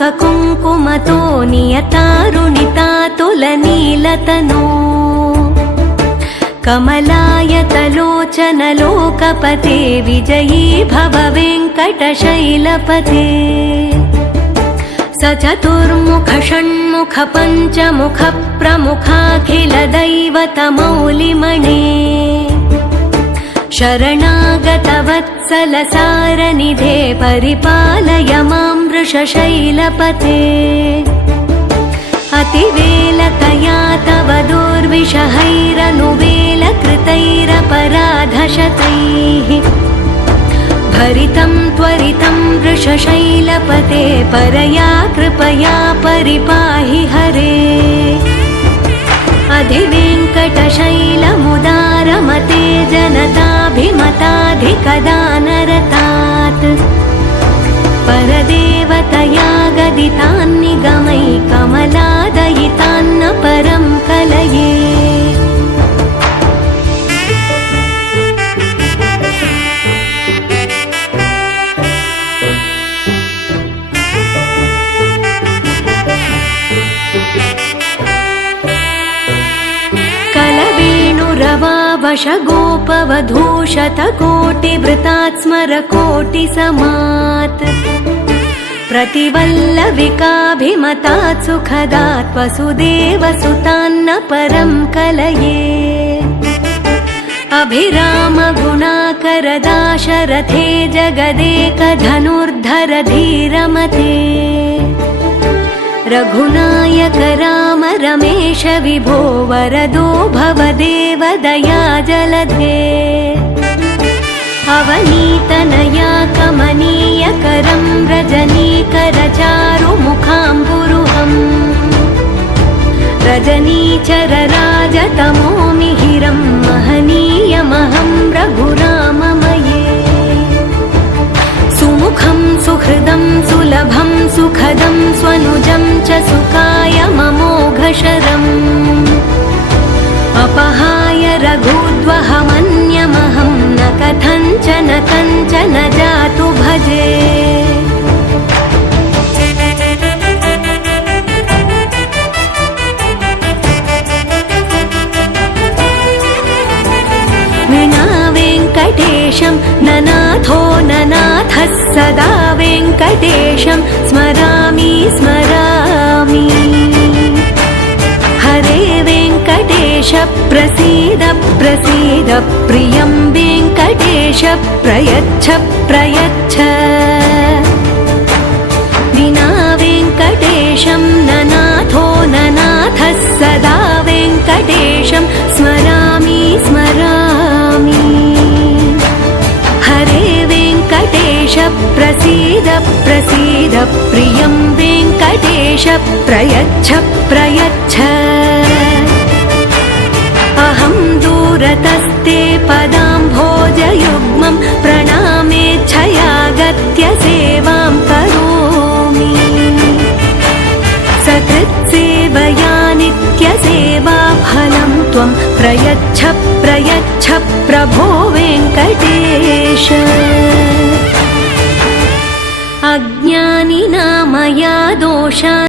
कुङ्कुमतो नियतारुणितातुलनीलतनो कमलायतलोचन लोकपते विजयी भव वेङ्कटशैलपते स चतुर्मुख षण्मुख पञ्चमुख प्रमुखाखिल दैवतमौलिमणे शरणागत वत्सल सारनिधे परिपालय मां वृषशैलपते अतिवेलकया तव दुर्विषहैरनुवेलकृतैरपराधशतैः भरितं त्वरितं वृषशैलपते परया कृपया परिपाहि हरे अधिवेङ्कटशैलमुदारमते जनताभिमताधिकदानरतात् परदेवतया गदितान्निगमै कमलादयितान्न परं कलये वशगोपवधूशतकोटिवृतात् स्मरकोटिसमात् प्रतिवल्लविकाभिमतात् सुखदात् वसुदेवसुतान्न परं कलये अभिरामगुणाकरदाशरथे जगदेकधनुर्धर धीरमते रघुनायक राम रमेश विभो वरदो भवदेव दया जलधे अवनीतनया कमनीयकरं रजनीकर चारुमुखाम्बुरुहम् रजनीचर राजतमो मिहिरं महनीयमहं रघुराममये सुमुखं सुहृदं सुलभं सुखदं स्वनुजं च सुखाय ममोघशरम् अपहाय रघुद्वहमन्यमहं न कथञ्चन कञ्चन जातु भजे विना वेङ्कटेशं ननाथो ननाथः सदा वेङ्कटेशं स्मरामि स्मरामि हरे वेङ्कटेश प्रसीद प्रसीद प्रियं वेङ्कटेश प्रयच्छ प्रयच्छ विना वेङ्कटेशं ननाथो ननाथः सदा वेङ्कटेशं स्मरामि स्मरामि हरे वेङ्कटेश प्रसीद प्रसीद प्रियं वेङ्कटेश प्रयच्छ प्रयच्छ अहं दूरतस्ते पदाम्भोजयुग्मं प्रणामेच्छयागत्य सेवां करोमि सकृत्सेवया नित्यसेवाफलं त्वं प्रयच्छ प्रयच्छ प्रभो वेङ्कटेश अज्ञानिना मया दोषा